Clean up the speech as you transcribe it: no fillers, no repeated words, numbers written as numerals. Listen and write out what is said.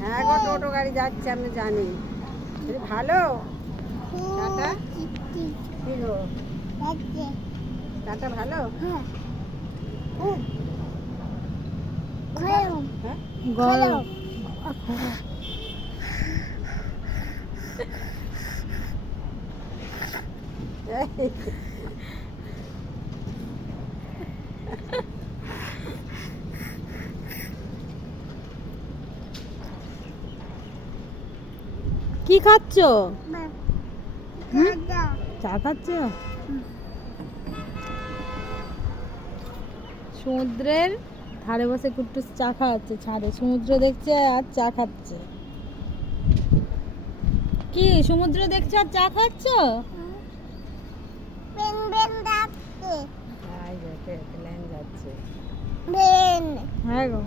হ্যাঁ গো, টোটো গাড়ি যাচ্ছে আমি জানি। ভালো টাটা কি গো, টাটা ভালো। হ্যাঁ গরম কি খাচ্ছ? চা খাচ্ছ? সমুদ্রের ধারে বসে একটু চা খাওয়াচ্ছে, ছাড়ে সমুদ্র দেখছে আর চা খাচ্ছে। কি সমুদ্র দেখছো আর চা খাচ্ছ? হ্যাঁ গো